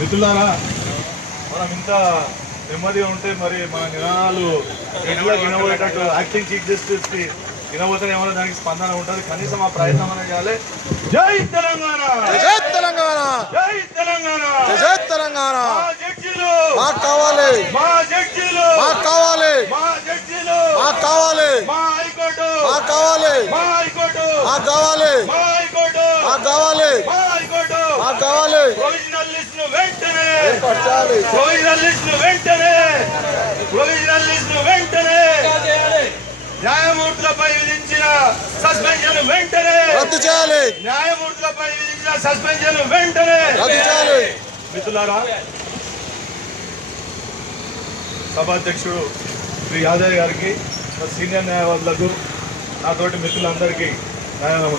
మిత్రులారా, మనం ఇంత నెమ్మదిగా ఉంటే మరి మన నినాదాలు ఎట్లా వినబోయేటట్టు యాక్టింగ్ చీఫ్ జస్టిస్ కి వినబోతే ఏమైనా దానికి స్పందన ఉంటుంది. కనీసం ఆ ప్రయత్నం అనేది చేయాలి. జై తెలంగాణ, జై తెలంగాణ, జై తెలంగాణ, జై తెలంగాణ. మా జడ్జీలు మాకు కావాలి, మా జడ్జీలు మాకు కావాలి, మా జడ్జీలు మాకు కావాలి, మా హైకోర్టు మాకు కావాలి, మా హైకోర్టు మాకు కావాలి, మా హైకోర్టు మాకు కావాలి, మా హైకోర్టు మాకు కావాలి. ప్రొవిజనల్ లిస్ట్ ను వెంటనే ఏర్పరచాలి, ప్రొవిజనల్ లిస్ట్ ను వెంటనే ప్రొవిజనల్ లిస్ట్ ను వెంటనే న్యాయమూర్తులపై విధించిన సస్పెన్షన్ వెంటనే రద్దు చేయాలి, న్యాయమూర్తులపై విధించిన సస్పెన్షన్ వెంటనే రద్దు చేయాలి. మిత్రులారా, సభాధ్యక్షుడు శ్రీ యాదవ్ గారికి, సీనియర్ న్యాయవాదులకు, నాతోటి మిత్రులందరికీ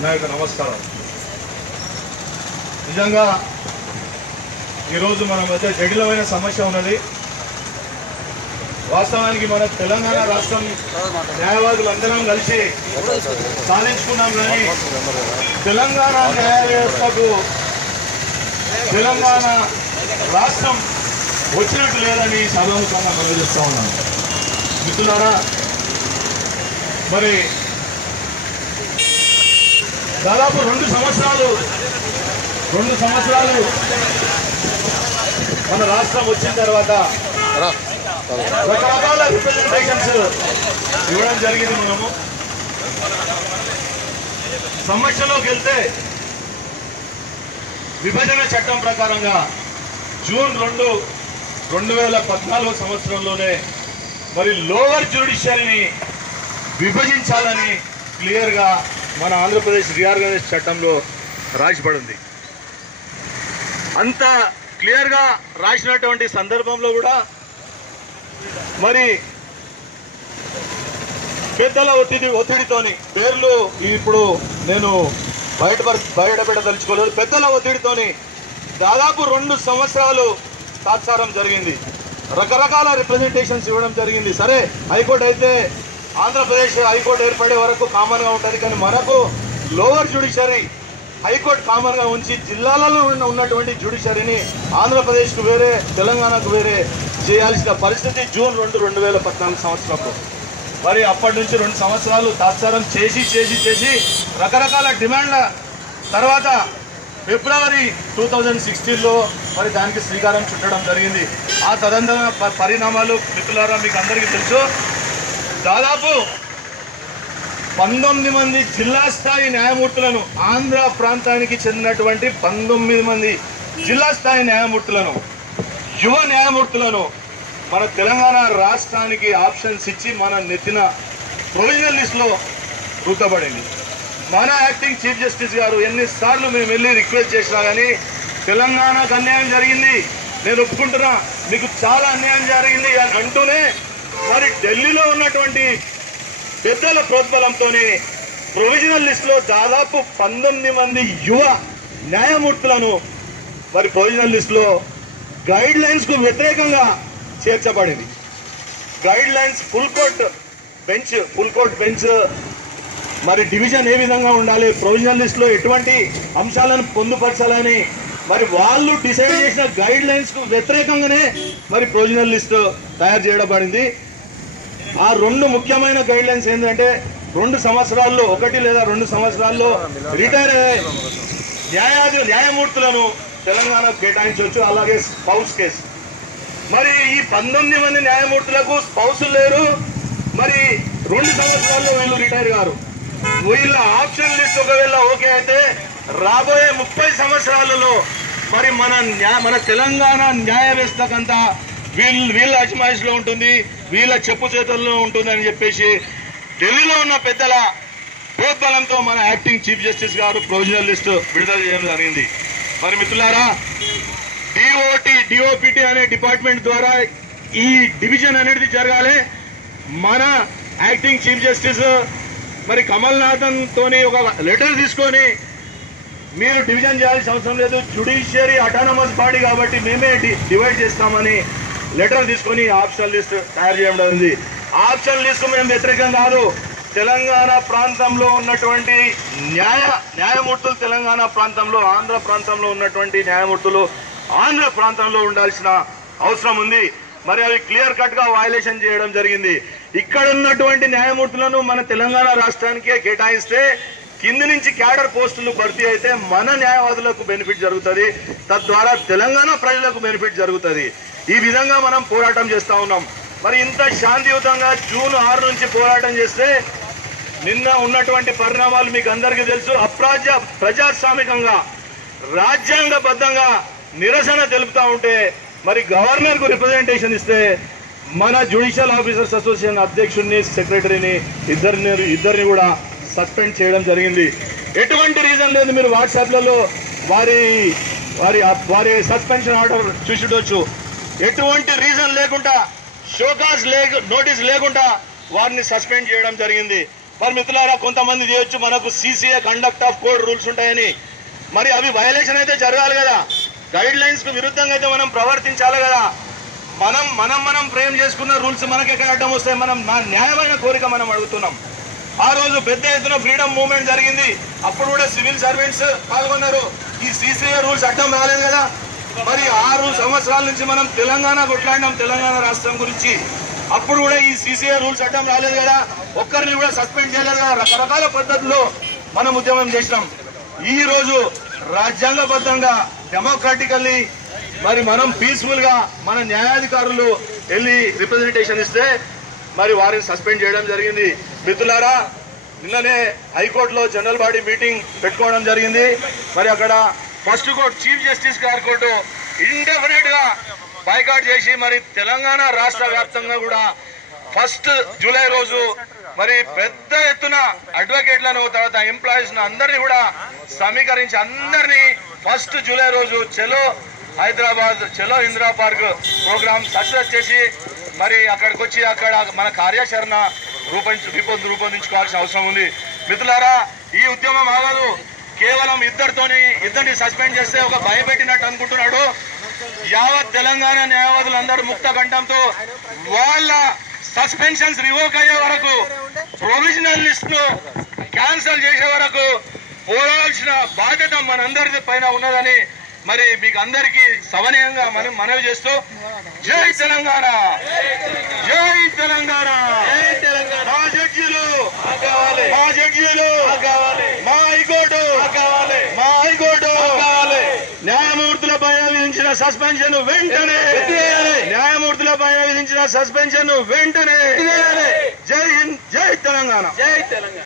నాయక నమస్కారం. నిజంగా ఈరోజు మన మధ్య జటిలమైన సమస్య ఉన్నది. వాస్తవానికి మన తెలంగాణ రాష్ట్రం న్యాయవాదులందరం కలిసి సాధించుకున్నాం. కానీ తెలంగాణ న్యాయ వ్యవస్థకు తెలంగాణ రాష్ట్రం వచ్చినట్టు లేదని సభాముఖంగా నిర్వహిస్తూ ఉన్నాం. మిత్రులారా, మరి దాదాపు 2 సంవత్సరాలు మన రాష్ట్రం వచ్చిన తర్వాత రకరకాల రిప్రజెంటేషన్స్ ఇవ్వడం జరిగింది. మనము సమస్యలోకి వెళ్తే విభజన చట్టం ప్రకారంగా జూన్ 2, 2014 సంవత్సరంలోనే మరి లోవర్ జ్యుడిషియరీని విభజించాలని క్లియర్గా మన ఆంధ్రప్రదేశ్ రీఆర్గనైజేషన్ చట్టంలో రాసిపడింది. అంత క్లియర్గా రాసినటువంటి సందర్భంలో కూడా మరి పెద్దల ఒత్తిడితోని, పేర్లు ఇప్పుడు నేను బయటపెట్టదలుచుకోలేదు, పెద్దల ఒత్తిడితోని దాదాపు 2 సంవత్సరాలు తాత్సారం జరిగింది. రకరకాల రిప్రజెంటేషన్స్ ఇవ్వడం జరిగింది. సరే, హైకోర్టు అయితే ఆంధ్రప్రదేశ్ హైకోర్టు ఏర్పడే వరకు కామన్గా ఉంటుంది. కానీ మనకు లోవర్ జ్యుడిషియరీ హైకోర్టు కామన్గా ఉంచి జిల్లాలలో ఉన్నటువంటి జ్యుడిషియరీని ఆంధ్రప్రదేశ్కు వేరే, తెలంగాణకు వేరే చేయాల్సిన పరిస్థితి జూన్ 2, 2014 సంవత్సరంలో. మరి అప్పటి నుంచి 2 సంవత్సరాలు తాత్సారం చేసి రకరకాల డిమాండ్ల తర్వాత ఫిబ్రవరి 2016లో మరి దానికి శ్రీకారం చుట్టడం జరిగింది. ఆ తదనంతర పరిణామాలు మిత్రులారా మీకు అందరికీ తెలుసు. దాదాపు 19 మంది జిల్లా స్థాయి న్యాయమూర్తులను, ఆంధ్ర ప్రాంతానికి చెందినటువంటి 19 మంది జిల్లా స్థాయి న్యాయమూర్తులను, యువ న్యాయమూర్తులను మన తెలంగాణ రాష్ట్రానికి ఆప్షన్స్ ఇచ్చి మన నెత్తిన ప్రొవిజనల్ లిస్ట్లో రూపబడింది. మన యాక్టింగ్ చీఫ్ జస్టిస్ గారు ఎన్నిసార్లు మేము వెళ్ళి రిక్వెస్ట్ చేసినా కానీ తెలంగాణకు అన్యాయం జరిగింది, నేను ఒప్పుకుంటున్నా, మీకు చాలా అన్యాయం జరిగింది అని అంటూనే మరి ఢిల్లీలో ఉన్నటువంటి పెద్దల ప్రోద్బలంతోనే ప్రొవిజనల్ లిస్టులో దాదాపు 19 మంది యువ న్యాయమూర్తులను మరి ప్రొవిజనల్ లిస్టులో గైడ్ లైన్స్కు వ్యతిరేకంగా చేర్చబడింది. Guide lines full court bench మరి డివిజన్ ఏ విధంగా ఉండాలి, ప్రొవిజనల్ లిస్టులో ఎటువంటి అంశాలను పొందుపరచాలని మరి వాళ్ళు డిసైడ్ చేసిన గైడ్ లైన్స్కు వ్యతిరేకంగానే మరి ప్రొవిజనల్ లిస్టు తయారు చేయబడింది. ఆ 2 ముఖ్యమైన గైడ్ లైన్స్ ఏంటంటే 2 సంవత్సరాల్లో 1 లేదా 2 సంవత్సరాల్లో రిటైర్ అయ్యే న్యాయమూర్తులను తెలంగాణకు కేటాయించవచ్చు. అలాగే స్పౌస్ కేసు, మరి ఈ 19 మంది న్యాయమూర్తులకు స్పౌసులు లేరు. మరి 2 సంవత్సరాల్లో వీళ్ళు రిటైర్ గారు. వీళ్ళ ఆప్షన్ లిస్ట్ ఒకవేళ ఓకే అయితే రాబోయే 30 సంవత్సరాలలో మరి మన తెలంగాణ న్యాయ వ్యవస్థకంతా వీళ్ళ అజమాయిషిలో ఉంటుంది, వీళ్ళ చెప్పు చేతుల్లో ఉంటుంది అని చెప్పేసి ఢిల్లీలో ఉన్న పెద్దల ప్రోద్బలంతో మన యాక్టింగ్ చీఫ్ జస్టిస్ గారు ప్రొవిజనల్ లిస్టు విడుదల చేయడం జరిగింది. మరి మిత్రులారా, డిఓపిటి అనే డిపార్ట్మెంట్ ద్వారా ఈ డివిజన్ అనేది జరగాలి. మన యాక్టింగ్ చీఫ్ జస్టిస్ మరి కమల్నాథన్ తోని ఒక లెటర్ తీసుకొని మీరు డివిజన్ చేయాల్సిన అవసరం లేదు, జ్యుడిషియరీ అటానమస్ బాడీ కాబట్టి మేమే డివైడ్ చేస్తామని లెటర్ తీసుకొని ఆప్షనల్ లిస్ట్ తయారు చేయడం జరిగింది. ఆప్షనల్ లిస్ట్ మేము వ్యతిరేకం కాదు. తెలంగాణ ప్రాంతంలో ఉన్నటువంటి న్యాయమూర్తులు, తెలంగాణ ప్రాంతంలో, ఆంధ్ర ప్రాంతంలో ఉన్నటువంటి న్యాయమూర్తులు ఆంధ్ర ప్రాంతంలో ఉండాల్సిన అవసరం ఉంది. మరి అవి క్లియర్ కట్ గా వయలేషన్ చేయడం జరిగింది. ఇక్కడ ఉన్నటువంటి న్యాయమూర్తులను మన తెలంగాణ రాష్ట్రానికే కేటాయిస్తే కింది నుంచి క్యాడర్ పోస్టులు భర్తీ అయితే మన న్యాయవాదులకు బెనిఫిట్ జరుగుతుంది, తద్వారా తెలంగాణ ప్రజలకు బెనిఫిట్ జరుగుతుంది. ఈ విధంగా మనం పోరాటం చేస్తా ఉన్నాం. మరి ఇంత శాంతియుతంగా జూన్ 6 నుంచి పోరాటం చేస్తే నిన్న ఉన్నటువంటి పరిణామాలు మీకు అందరికీ తెలుసు. ప్రజాస్వామికంగా రాజ్యాంగబద్ధంగా నిరసన తెలుపుతా ఉంటే మరి గవర్నర్ కు రిప్రజెంటేషన్ ఇస్తే మన జ్యుడిషియల్ ఆఫీసర్స్ అసోసియేషన్ అధ్యక్షుడిని సెక్రటరీని ఇద్దరిని కూడా సస్పెండ్ చేయడం జరిగింది. ఎటువంటి రీజన్ లేదు. మీరు వాట్సాప్లలో వారి వారి వారి సస్పెన్షన్ ఆర్డర్ చూసిడొచ్చు. ఎటువంటి రీజన్ లేకుండా షోకాజ్ నోటీస్ లేకుండా వారిని సస్పెండ్ చేయడం జరిగింది. మరి మిత్రులారా, కొంతమంది చేయొచ్చు మనకు CCA conduct of code rules ఉంటాయని. మరి అవి వయలేషన్ అయితే జరగాలి కదా, గైడ్ లైన్స్ కు విరుద్ధంగా అయితే మనం ప్రవర్తించాలి కదా. మనం ఫ్రేమ్ చేసుకున్న రూల్స్ మనకి ఎక్కడ అడ్డం వస్తాయి? మనం న్యాయమైన కోరిక మనం అడుగుతున్నాం. ఆ రోజు పెద్ద ఎత్తున ఫ్రీడమ్ మూవ్మెంట్ జరిగింది. అప్పుడు కూడా సివిల్ సర్వెంట్స్ పాల్గొన్నారు. ఈ సిసిఏ రూల్స్ అడ్డం రాలేదు కదా. మరి 6 సంవత్సరాల నుంచి మనం తెలంగాణ కొట్లాడినాం, తెలంగాణ రాష్ట్రం గురించి. అప్పుడు కూడా ఈ సిసిఏ రూల్స్ అడ్డం రాలేదు కదా, ఒక్కరిని కూడా సస్పెండ్ చేయలేదు కదా. రకరకాల పద్ధతుల్లో మనం ఉద్యమం చేసినాం. ఈ రోజు రాజ్యాంగబద్ధంగా డెమోక్రాటికల్లీ మరి మనం పీస్ఫుల్ గా మన న్యాయాధికారులు వెళ్ళి రిప్రజెంటేషన్ ఇస్తే మరి వారిని సస్పెండ్ చేయడం జరిగింది. మిత్రులారా, నిన్ననే హైకోర్టులో జనరల్ బాడీ మీటింగ్ పెట్టుకోవడం జరిగింది. మరి అక్కడ ఫస్ట్ కోర్టు చీఫ్ జస్టిస్ గారి కోర్టు ఇండెఫినెట్ గా బైకాట్ చేసి మరి తెలంగాణ రాష్ట్ర వ్యాప్తంగా కూడా 1 జూలై రోజు మరి పెద్ద ఎత్తున అడ్వకేట్లను తర్వాత ఎంప్లాయీస్ అందరినీ కూడా సమీకరించి అందరినీ 1 జూలై రోజు చలో హైదరాబాద్, చలో ఇందిరా పార్క్ ప్రోగ్రామ్ సక్సెస్ చేసి మరి అక్కడికి వచ్చి అక్కడ మన కార్యాచరణ రూపొందించుకోవాల్సిన అవసరం ఉంది. మిత్రులారా, ఈ ఉద్యమం ఆగదు. కేవలం ఇద్దరిని సస్పెండ్ చేస్తే ఒక భయపెట్టినట్టు అనుకుంటున్నాడు. యావత్ తెలంగాణ న్యాయవాదులందరూ ముక్త కంఠంతో వాళ్ళ సస్పెన్షన్స్ రివోక్ అయ్యే వరకు, ప్రొవిజనల్ లిస్ట్ ను క్యాన్సల్ చేసే వరకు పోరాడాల్సిన బాధ్యత మనందరి పైన ఉన్నదని మరి మీకు అందరికీ సవనీయంగా మనం మనవి చేస్తూ, జై తెలంగాణ, జై తెలంగాణ. మా జడ్జీలు, మా హైకోర్టు న్యాయమూర్తులపై విధించిన సస్పెన్షన్ వెంటనే, న్యాయమూర్తులపై విధించిన సస్పెన్షన్ వెంటనే. జై హింద్, జై తెలంగాణ.